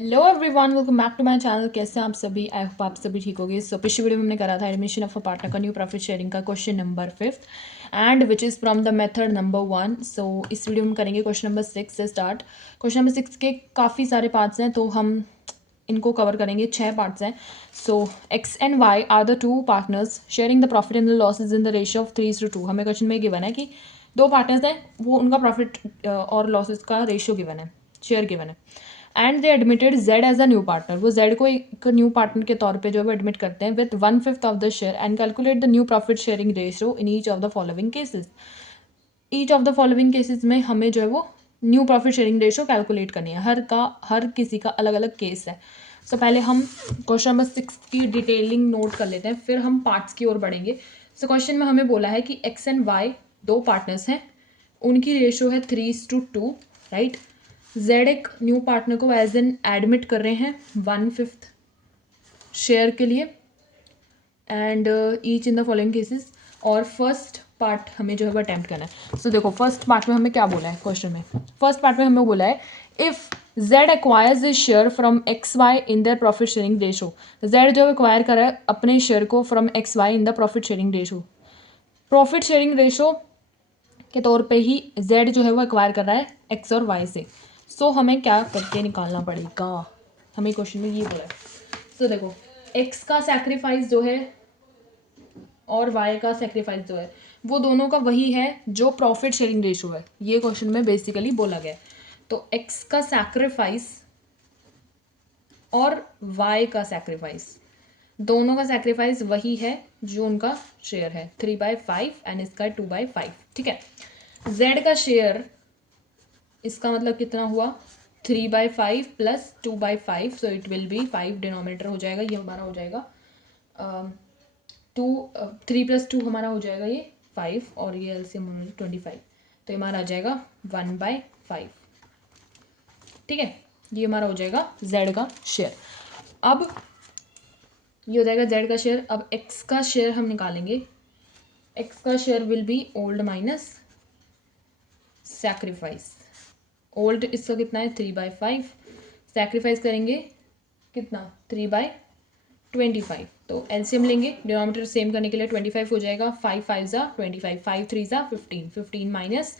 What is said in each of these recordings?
Hello everyone, welcome back to my channel. कैसे हैं आप सभी? आई होप आप सभी ठीक होगे। सो पिछली वीडियो में हमने करा था एडमिशन ऑफ अ पार्टनर का न्यू प्रॉफिट शेयरिंग का question number 5 and which is from the method number 1। सो इस वीडियो में करेंगे क्वेश्चन नंबर 6 से स्टार्ट। क्वेश्चन नंबर 6 के काफ़ी सारे पार्ट्स हैं तो हम इनको कवर करेंगे। 6 पार्ट्स हैं। So X and Y are the two partners sharing the profit and the losses in the ratio of 3:2। हमें क्वेश्चन में गिवन है कि दो पार्टनर्स हैं, वो उनका प्रॉफिट और लॉसेज का रेशियो गिवन है, शेयर गिवन है। And they admitted Z as a new partner. वो जेड को एक न्यू पार्टनर के तौर पे जो है वो एडमिट करते हैं with 1/5 of the share and calculate the new profit sharing ratio in each of the following cases. Each of the following cases में हमें जो है वो new profit sharing ratio calculate करनी है। हर किसी का अलग अलग केस है। सो पहले हम क्वेश्चन नंबर 6 की डिटेलिंग नोट कर लेते हैं, फिर हम पार्ट्स की ओर बढ़ेंगे। सो क्वेश्चन में हमें बोला है कि एक्स एंड वाई दो पार्टनर्स हैं, उनकी रेशियो है 3:2, राइट। जेड एक न्यू पार्टनर को एज एन एडमिट कर रहे हैं 1/5 शेयर के लिए and each in the following cases. और फर्स्ट पार्ट हमें जो है वो अटैम्प्ट करना है। सो देखो, फर्स्ट पार्ट में हमें क्या बोला है क्वेश्चन में। फर्स्ट पार्ट में हमें बोला है if Z acquires his share from X Y in their profit sharing ratio. Z जो एक्वायर कर रहा है अपने शेयर को from X Y in the profit sharing ratio. Profit sharing ratio के तौर पे ही जेड जो है वो एक्वायर कर रहा है एक्स और वाई से। सो हमें क्या करके निकालना पड़ेगा, हमें क्वेश्चन में ये बोला है। सो देखो, एक्स का सैक्रिफाइस जो है और वाई का सैक्रिफाइस जो है वो दोनों का वही है जो प्रॉफिट शेयरिंग रेशो है। ये क्वेश्चन में बेसिकली बोला गया है। तो एक्स का सैक्रिफाइस और वाई का सैक्रिफाइस, दोनों का सैक्रिफाइस वही है जो उनका शेयर है 3/5 एंड इसका 2/5, ठीक है। जेड का शेयर, इसका मतलब कितना हुआ 3/5 plus 2/5, so it will be 5 denominator हो जाएगा, ये हमारा हो जाएगा 3 + 2 हमारा हो जाएगा ये 5 और ये एलसीएम 25, तो ये हमारा आ जाएगा 1/5, ठीक है। ये हमारा हो जाएगा जेड का शेयर। अब ये हो जाएगा जेड का शेयर। अब एक्स का शेयर हम निकालेंगे। एक्स का share will be old minus sacrifice. Old इसका कितना है 3/5, सैक्रिफाइस करेंगे कितना 3/25, तो एलसीएम लेंगे, डिनोमिनेटर सेम करने के लिए 25 हो जाएगा, 5 5 ज़ा 25, 5 3 ज़ा 15, 15 माइनस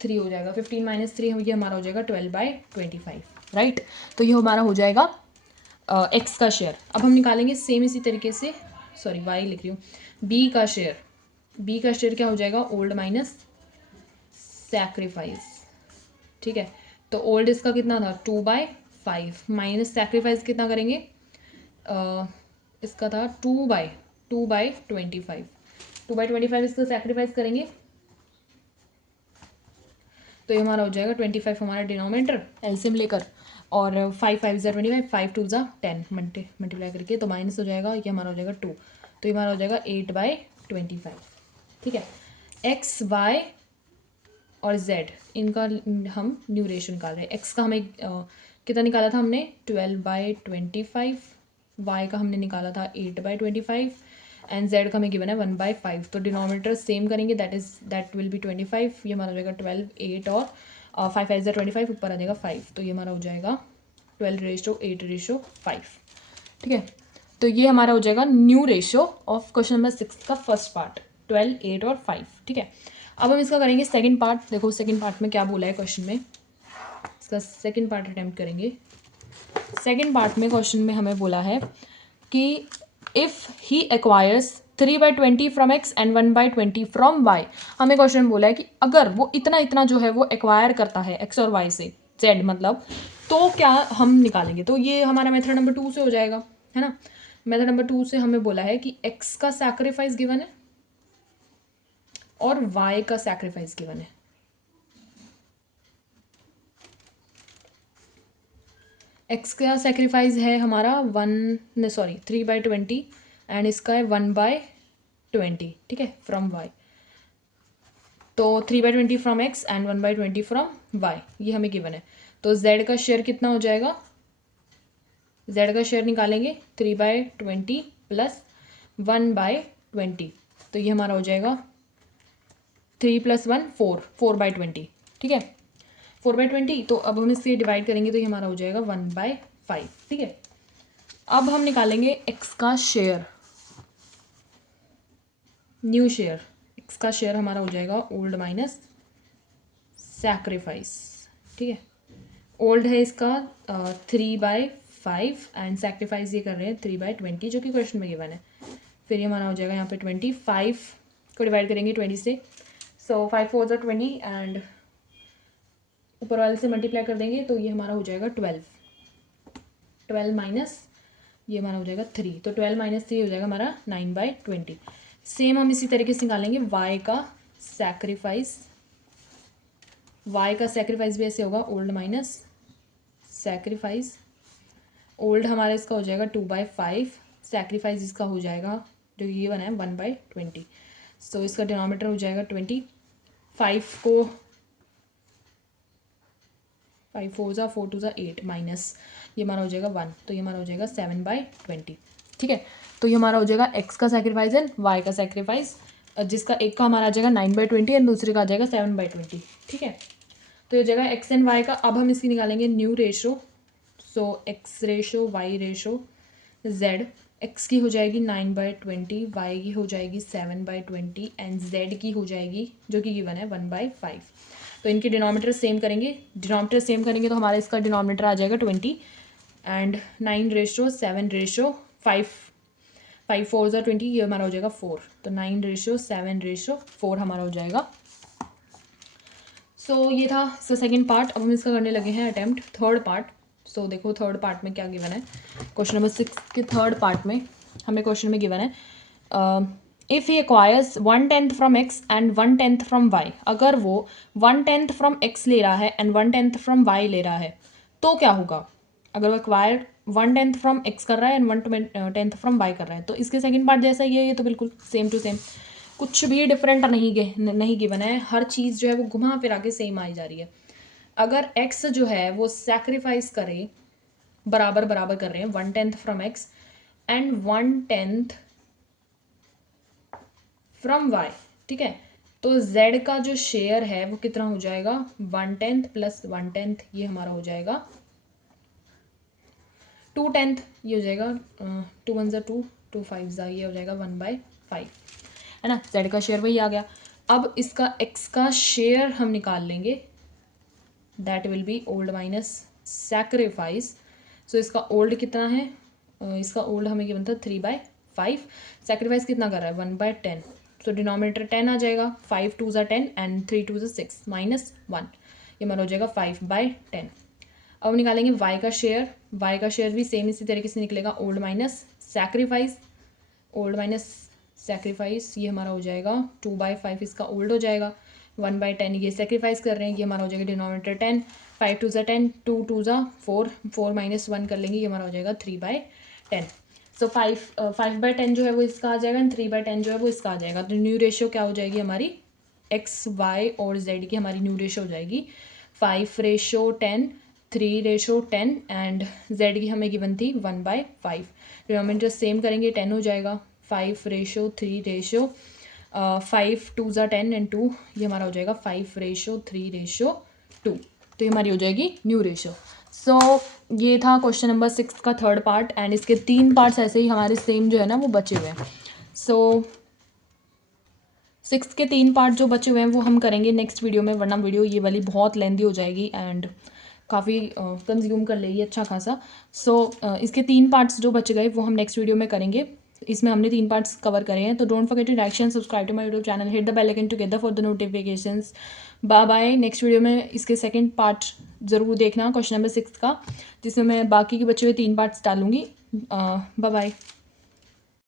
3 हो जाएगा, 15 माइनस 3 ये हमारा हो जाएगा 12/25, राइट। तो ये हमारा हो जाएगा एक्स का शेयर। अब हम निकालेंगे सेम इसी तरीके से, सॉरी वाई लिख रही हूँ, बी का शेयर। बी का शेयर क्या हो जाएगा ओल्ड माइनस सैक्रिफाइस, ठीक है। तो ओल्ड इसका कितना था 2/5 माइनस सैक्रिफाइस कितना करेंगे, इसका था 2/25, 2/25 इसका सैक्रिफाइस करेंगे तो ये हमारा हो जाएगा 25 हमारा डिनोमिनेटर एलसीएम लेकर, और 5 5 ज़ा 25, 5 2 ज़ा 10 मल्टीप्लाई करके तो माइनस हो जाएगा, ये हमारा हो जाएगा 2, तो ये हमारा हो जाएगा 8/25, ठीक है। एक्स वाई और जेड इनका हम न्यू रेशियो निकाल रहे हैं। एक्स का हमें कितना निकाला था हमने 12/25, वाई का हमने निकाला था 8/25 एंड जेड का हमें गिवन है 1/5। तो डिनोमिनेटर सेम करेंगे, दैट विल बी 25, ये हमारा हो जाएगा 12 8 और 5 5 ज़ा 25, ऊपर आ जाएगा 5, तो ये हमारा हो जाएगा 12:8:5, ठीक है। तो ये हमारा हो जाएगा new ratio of question number 6 का फर्स्ट पार्ट 12 8 और 5, ठीक है। अब हम इसका करेंगे सेकंड पार्ट। देखो सेकंड पार्ट में क्या बोला है क्वेश्चन में, इसका सेकंड पार्ट अटेम्प्ट करेंगे। सेकंड पार्ट में क्वेश्चन में हमें बोला है कि if he acquires 3/20 from X and 1/20 from Y. हमें क्वेश्चन में बोला है कि अगर वो इतना इतना जो है वो एक्वायर करता है एक्स और वाई से, जेड मतलब, तो क्या हम निकालेंगे। तो ये हमारा मेथड नंबर 2 से हो जाएगा, है ना। मेथड नंबर 2 से हमें बोला है कि एक्स का सैक्रिफाइस गिवन है और वाई का सैक्रिफाइस गिवन है। एक्स का सैक्रिफाइस है हमारा 3/20 एंड इसका है 1/20, ठीक है, फ्रॉम वाई। तो 3/20 from X and 1/20 from Y, ये हमें गिवन है। तो जेड का शेयर कितना हो जाएगा, जेड का शेयर निकालेंगे 3/20 प्लस 1/20, तो ये हमारा हो जाएगा 3 + 1 4, 4/20, ठीक है, 4/20। तो अब हम इससे डिवाइड करेंगे तो ये हमारा हो जाएगा 1/5, 5, ठीक है। अब हम निकालेंगे एक्स का शेयर, न्यू शेयर। एक्स का शेयर हमारा हो जाएगा ओल्ड माइनस सैक्रिफाइस, ठीक है। ओल्ड है इसका 3/5 एंड सैक्रिफाइस ये कर रहे हैं 3/20 जो कि क्वेश्चन में गिवन है। फिर ये हमारा हो जाएगा यहाँ पे 25 को डिवाइड करेंगे 20 से, सो 5 4 ज़ा 20 एंड ऊपर वाले से मल्टीप्लाई कर देंगे तो ये हमारा हो जाएगा 12 माइनस ये हमारा हो जाएगा 3, तो 12 माइनस 3 हो जाएगा हमारा 9/20। सेम हम इसी तरीके से निकालेंगे वाई का सैक्रिफाइस। वाई का सैक्रिफाइस भी ऐसे होगा ओल्ड माइनस सैक्रिफाइस। ओल्ड हमारा इसका हो जाएगा 2/5, सैक्रिफाइस इसका हो जाएगा जो ये बना है 1/20। सो इसका डिनोमिनेटर हो जाएगा 20, 5 को 5 4 ज़ा 4 2 ज़ा 8 माइनस ये हमारा हो जाएगा 1, तो ये हमारा हो जाएगा 7/20, ठीक है। तो ये हमारा हो जाएगा एक्स का सैक्रिफाइस एंड वाई का सैक्रिफाइस, जिसका एक का हमारा आ जाएगा 9/20 एंड दूसरे का आ जाएगा 7/20, ठीक है। तो ये हो जाएगा एक्स एंड वाई का। अब हम इसकी निकालेंगे new ratio, so X ratio Y ratio Z. X की हो जाएगी 9/20, वाई की हो जाएगी 7/20 एंड जेड की हो जाएगी जो कि गिवन है 1/5। तो इनके डिनोमिनेटर सेम करेंगे, डिनोमिनेटर सेम करेंगे तो हमारा इसका डिनोमिनेटर आ जाएगा 20 एंड 9/7/5, 5 4 ज़ा 20 ये हमारा हो जाएगा 4, तो 9/7/4 हमारा हो जाएगा। सो ये था इसका सेकंड पार्ट। अब हम इसका करने लगे हैं अटेम्प्ट थर्ड पार्ट। सो देखो थर्ड पार्ट में क्या गिवन है। क्वेश्चन नंबर 6 के थर्ड पार्ट में हमें क्वेश्चन में गिवन है if he acquires 1/10 from X and 1/10 from Y. अगर वो 1/10 फ्रॉम एक्स ले रहा है एंड 1/10 फ्रॉम वाई ले रहा है तो क्या होगा। अगर वो एक्वायर 1/10 फ्रॉम एक्स कर रहा है एंड 1/10 फ्रॉम वाई कर रहा है तो इसके सेकंड पार्ट जैसा ही है, ये तो बिल्कुल सेम टू सेम, कुछ भी डिफरेंट नहीं गिवन है। हर चीज़ जो है वो घुमा फिरा के सेम आई जा रही है। अगर एक्स जो है वो सैक्रिफाइस करे, बराबर बराबर कर रहे हैं 1/10 from X and 1/10 from Y, ठीक है। तो जेड का जो शेयर है वो कितना हो जाएगा 1/10 प्लस 1/10 ये हमारा हो जाएगा 2/10, ये हो जाएगा 2 1 ज़ा 2 2 5 ज़ा ये हो जाएगा 1/5, है ना। जेड का शेयर वही आ गया। अब इसका एक्स का शेयर हम निकाल लेंगे, that will be old minus sacrifice. So इसका ओल्ड कितना है, इसका ओल्ड हमें क्या बनता है 3/5, सैक्रिफाइस कितना कर रहा है 1/10, सो डिनोमिनेटर 10 आ जाएगा, 5 2 ज़ा 10 एंड 3 2 ज़ा 6 माइनस 1 ये हमारा हो जाएगा 5/10। अब निकालेंगे वाई का शेयर। वाई का शेयर भी सेम इसी तरीके से निकलेगा old minus sacrifice. Old minus sacrifice ये हमारा हो जाएगा 2/5 इसका ओल्ड हो जाएगा, 1/10 ये सैक्रिफाइस कर रहे हैं, ये हमारा हो जाएगा डिनोमिनेटर 10, 5 2 ज़ा 10 2 2 ज़ा 4 4 माइनस 1 कर लेंगे, ये हमारा हो जाएगा 3/10। सो 5/10 जो है वो इसका आ जाएगा एंड 3/10 जो है वो इसका आ जाएगा। तो न्यू रेशियो क्या हो जाएगी हमारी, एक्स वाई और जेड की हमारी न्यू रेशियो हो जाएगी 5/10, 3/10 एंड जेड की हमें गिवन थी 1/5। डिनोमिनेटर सेम करेंगे 10 हो जाएगा, 5/3 5 2 ज़ा 10 एंड 2 ये हमारा हो जाएगा 5/3/2, तो ये हमारी हो जाएगी न्यू रेशियो। सो ये था क्वेश्चन नंबर 6 का थर्ड पार्ट एंड इसके 3 पार्ट्स ऐसे ही हमारे सेम जो है ना वो बचे हुए हैं। सो 6 के 3 पार्ट जो बचे हुए हैं वो हम करेंगे नेक्स्ट वीडियो में, वरना वीडियो ये वाली बहुत लेंदी हो जाएगी एंड काफ़ी कंज्यूम कर लेगी अच्छा खासा। सो इसके 3 पार्ट्स जो बचे गए वो हम नेक्स्ट वीडियो में करेंगे। इसमें हमने 3 पार्ट्स कवर करे हैं, तो don't forget to like and subscribe to my YouTube channel, hit the bell icon together for the notifications. Bye bye. Next video में इसके सेकंड पार्ट ज़रूर देखना क्वेश्चन नंबर 6 का, जिसमें मैं बाकी के बचे हुए 3 पार्ट्स डालूंगी। Bye bye.